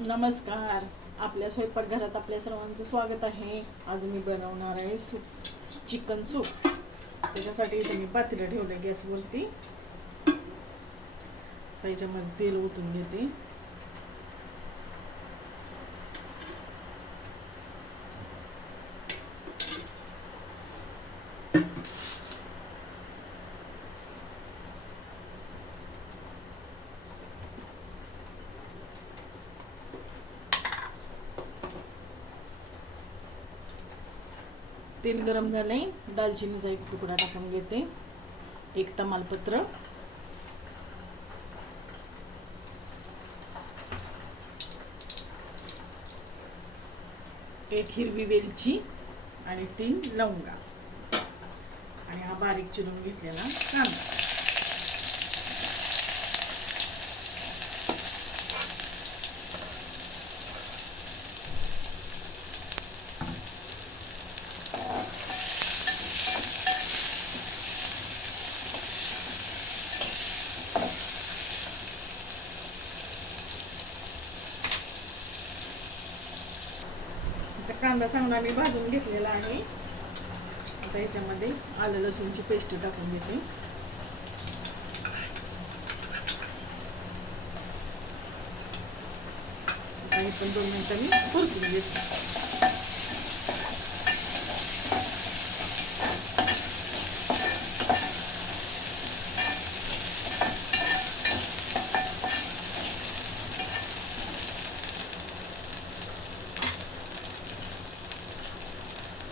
नमस्कार. आपल्या स्वयंपाकघरात आपल्या सर्वांचं स्वागत आहे. आज मी बनवणार आहे सूप चिकन सूप. त्याच्यासाठी इथे मी पातेलं ठेवलं गॅसवरती. त्याच्यामध्ये तेल ओतून घेते. तेल गरम झाले दालचिनीचा एक तुकडा टाकून घेते. एक तमालपत्र. एक हिरवी वेलची आणि तीन लवंगा. आणि हा बारीक चिरून घेतलेला कांदा. आता कांदा चांगला मी भाजून घेतलेला आहे. आता याच्यामध्ये आलं लसूणची पेस्ट टाकून घेते आणि पण दोन मिनटांनी मी परतून घेते.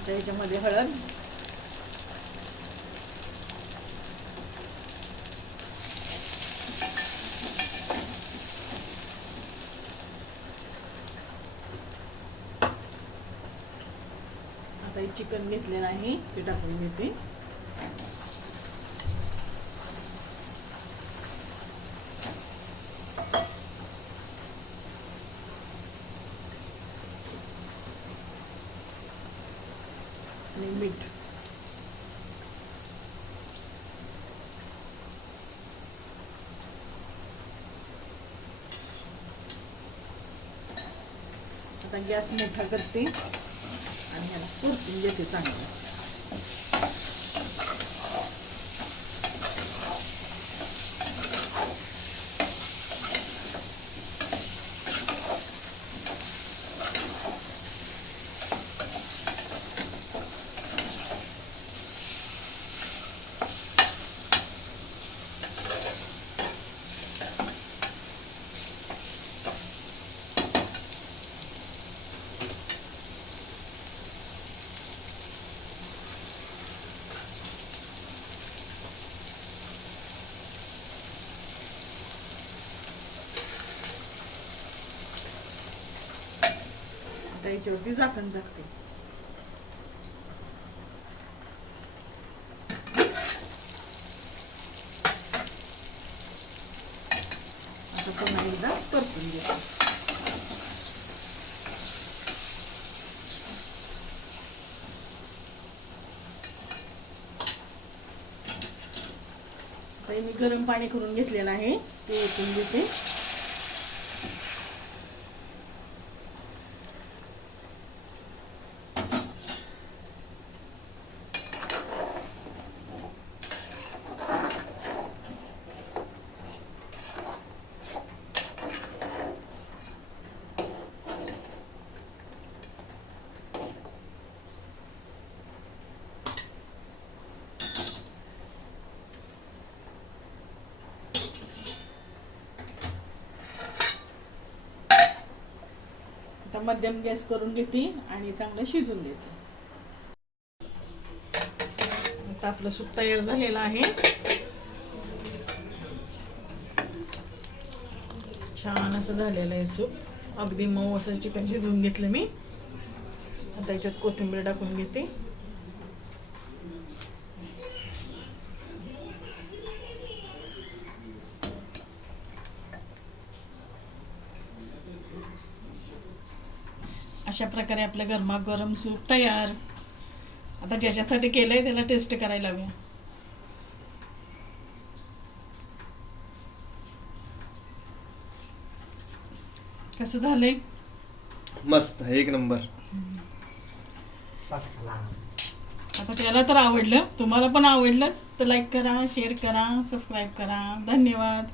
आता ह्याच्यामध्ये हळद. आता हे चिकन घेतलेलं आहे ते टाकून घेते. आणि मीठ. आता गॅस मोठा करते आणि ह्याला परतून घेते चांगलं. आता याच्यावरती झाकण झाकते. आता पुन्हा एकदा परतून घेते. मी गरम पाणी करून घेतलेलं आहे ते ओतून घेते. आता मध्यम गॅस करून घेते आणि चांगलं शिजून देते. आता आपलं सूप तयार झालेलं आहे. छान असं झालेलं आहे सूप. अगदी मऊ असं चिकन शिजवून घेतलं मी. आता याच्यात कोथिंबीर टाकून घेते. अशा प्रकारे आपलं गरमागरम सूप तयार. आता ज्याच्यासाठी केलंय त्याला टेस्ट करायला हवी कसं झालंय? मस्त एक नंबर. आता त्याला तर आवडलं. तुम्हाला पण आवडलं तर लाईक करा शेअर करा सबस्क्राईब करा. धन्यवाद.